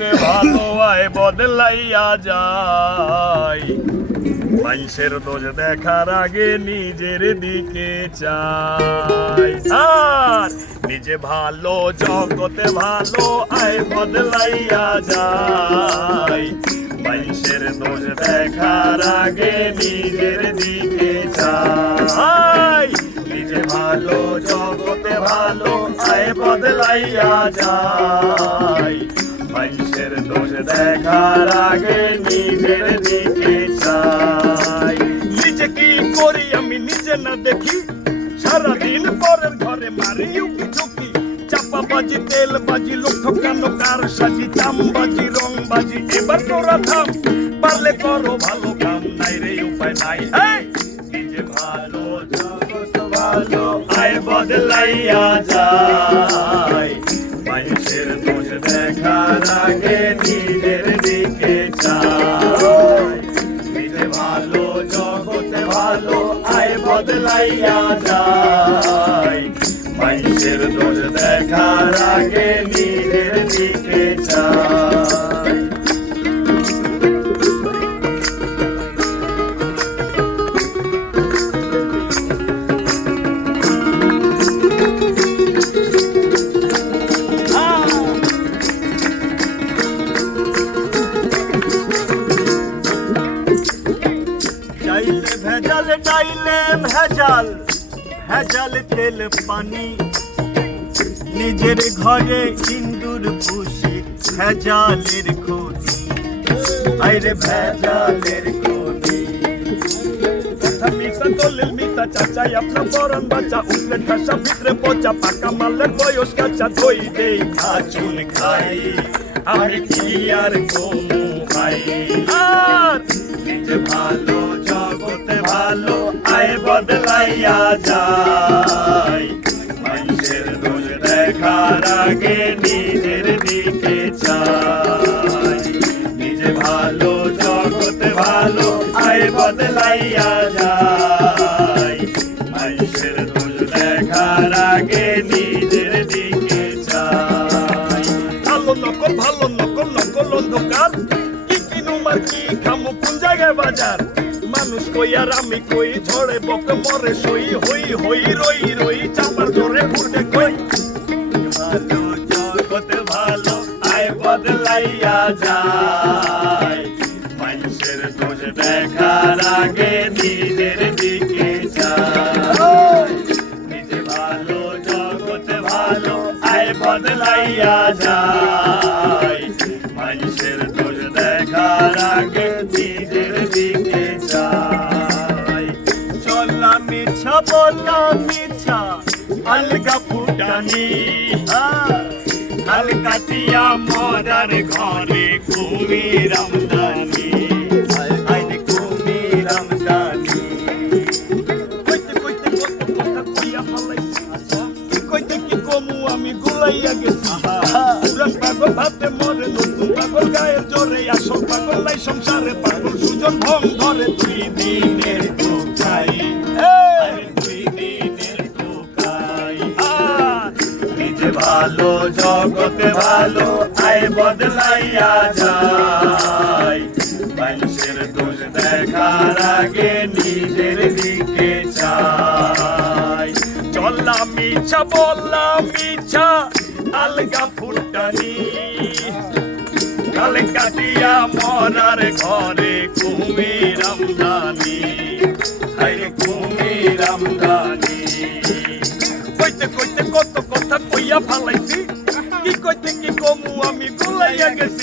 ভালো আয় বদলাইয়া যায়, মানুষের দোষ দেখার আগে নিজের দিকে চাই। আর নিজে ভালো জগতে ভালো আয় বদলাইয়া যায়, মানুষের দোষ দেখার আগে নিজের দিকে চাই। নিজে ভালো জগতে ভালো আয় বদলাইয়া যায়, মানুষের দোষ দেখার আগে নিজের দিকে চাই। নিজে কি করি আমি নিজে না দেখি, সারাদিন পরের ঘরে মারি উকি ঝুঁকি, চাপা বাজি তেল বাজি লোক ঠকানো কার সাজি, চাম বাজি রং বাজি। এবার তোরা থাম, পারলে করো ভালো কাম, নাই রে উপায় নাই। নিজে ভালো জগৎ ভালো আয় বদলাইয়া যায়, মানুষের দোষ দেখার আগে নিজের দিকে চাই। নিজে ভালো জগতে ভালো আয় বদলাইয়া যায়, মানুষের দোষ দেখার আগে নিজের দিকে চাই। ভেজাল ডাইলে ভেজাল, ভেজাল তেল পানি, নিজের ঘরে ইন্দুর পুষি ভেজালের খনি। আইরে ভেজালের খনি। মিতা দলিল মিতা চাচাই আপনার পরন বাচ্চা, উঠলে ঠাসা ভিতরে পচা, পাকা মালের বয়স কাঁচা। ধই দেই খাচুন খাই আমি কি আর কমু ভাই। আর নিজে ভালো জগতে ভালো আয় বদলাইয়া যায়, মানুষের দোষ দেখার আগে নিজের দিকে চাই। নিজে ভালো জগতে ভালো আয় বদলাইয়া যায়, মানুষের দোষ দেখার আগে নিজের দিকে চাই। ভালো নকল ভালো নকল নকল অন্ধকার, কি কিনুমার কি খামু কোন জায়গায় বাজার। মানুষ কই আর আমি কই, ঝড়ে বকে মরে সই, হই হই রই রই চাপার জোরে ফুটে কই। ভালো জগতে ভালো আয় বদলাইয়া যায়, মানুষের দোষ দেখার আগে নিজের দিকে চাই। নিজে ভালো জগতে ভালো আয় বদলাইয়া যায়, মানুষের দোষ দেখার আগে নিজের দিকে চাই। চললাম মিছা বললাম মিছা, আলগা ফুটানি। কাল কাটিয়া মরার ঘরে কুমির আমদানি, আইরে কুমির আমদানি। কইতে কইতে কত কথা কইয়া ফেলাইছি, কি কইতে কি কমু আমি গুলাইয়া গেছি। পুরান পাগল ভাতে মরে, নতুন পাগল গায়ের জোরে, আসল পাগল নাই সংসারে, পাগল সুজন ভং ধরে। দুই দিনের দুঃখাই দুই দিনের দুঃখাই। নিজে ভালো জগতে ভালো আয় বদলাইয়া যায়, মানুষের দোষ দেখার আগে নিজের দিকে চাই। চললাম মিছা বললাম মিছা, আলগা ফুটানি। কাল কাটিয়া মরার ঘরে কুমির আমদানি, আরে কুমির আমদানি। কইতে কইতে কত কথা কইয়া ফালাইছি, কি কইতে কি কমু আমি গুলাইয়া গেছি।